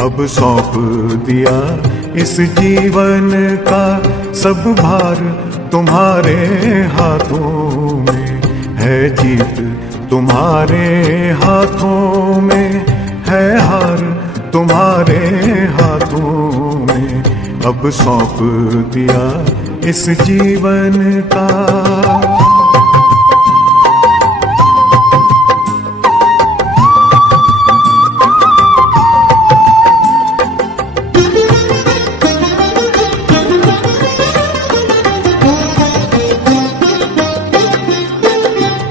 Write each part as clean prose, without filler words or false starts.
अब सौंप दिया इस जीवन का सब भार तुम्हारे हाथों में है। जीत तुम्हारे हाथों में है, हार तुम्हारे हाथों में। अब सौंप दिया इस जीवन का।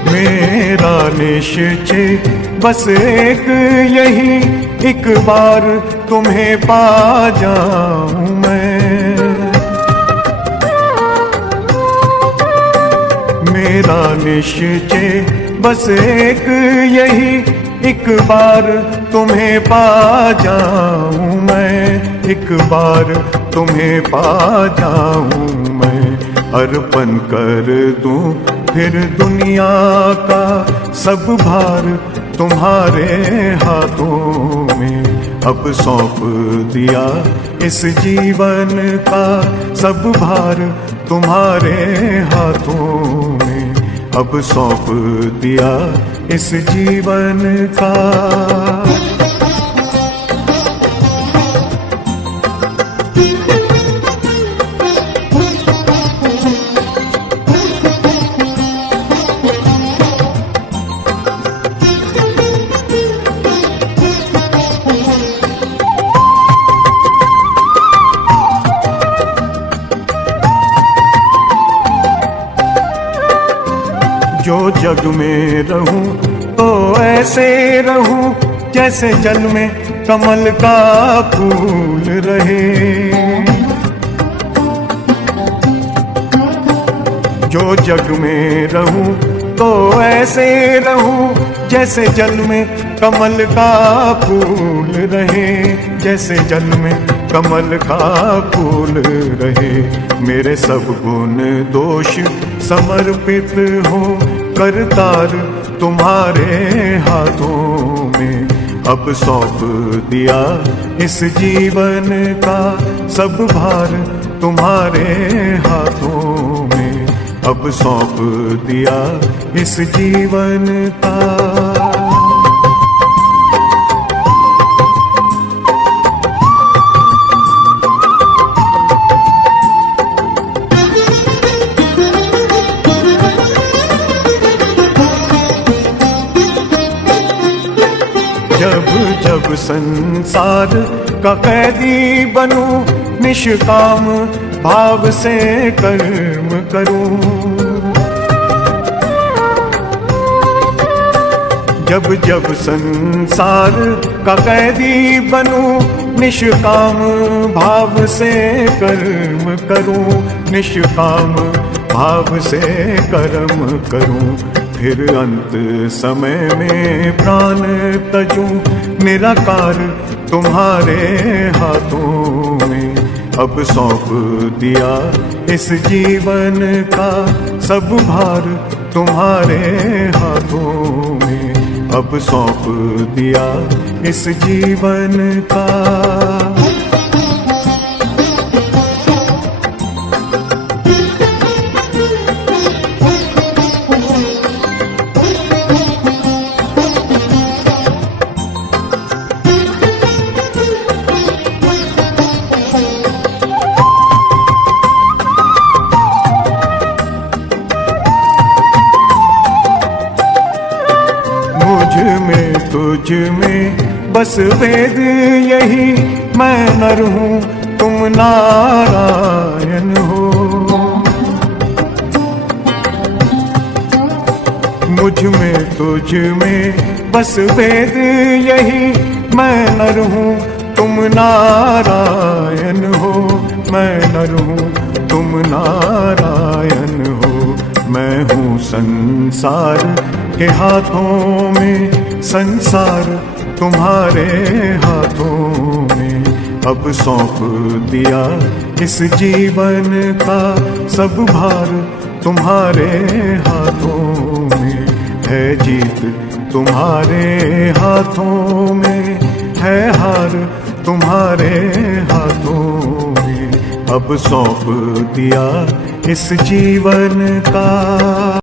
मेरा निश्चय बस एक यही, एक बार तुम्हें पा जाऊं मैं। मेरा निश्चय बस एक यही, एक बार तुम्हें पा जाऊं मैं। एक बार तुम्हें पा जाऊं मैं। अर्पण कर दूं फिर दुनिया का सब भार तुम्हारे हाथों में। अब सौंप दिया इस जीवन का सब भार तुम्हारे हाथों में। अब सौंप दिया इस जीवन का। जो जग में रहूं तो ऐसे रहूं जैसे जल में कमल का फूल रहे। जो जग में रहूं तो ऐसे रहूं जैसे जल में कमल का फूल रहे। जैसे जल में कमल का फूल रहे। मेरे सब गुण दोष समर्पित हो करतार तुम्हारे हाथों में। अब सौंप दिया इस जीवन का सब भार तुम्हारे हाथों में। अब सौंप दिया इस जीवन का। जब जब संसार का कैदी बनूं, निष्काम भाव से कर्म करूं। जब जब संसार का कैदी बनूं, निष्काम भाव से कर्म करूं। निष्काम भाव से कर्म करूं। फिर अंत समय में प्राण तजूं निराकार तुम्हारे हाथों में। अब सौंप दिया इस जीवन का सब भार तुम्हारे हाथों में। अब सौंप दिया इस जीवन का। मुझ में तुझ में बस भेद यही, मैं नर हूँ तुम नारायण हो। मुझ में तुझ में बस भेद यही, मैं नर हूँ तुम नारायण हो। मैं नर हूँ तुम नारायण हो। मैं हूँ संसार के हाथों में, संसार तुम्हारे हाथों में। अब सौंप दिया इस जीवन का सब भार तुम्हारे हाथों में। है जीत तुम्हारे हाथों में, है हार तुम्हारे हाथों में अब सौंप दिया इस जीवन का।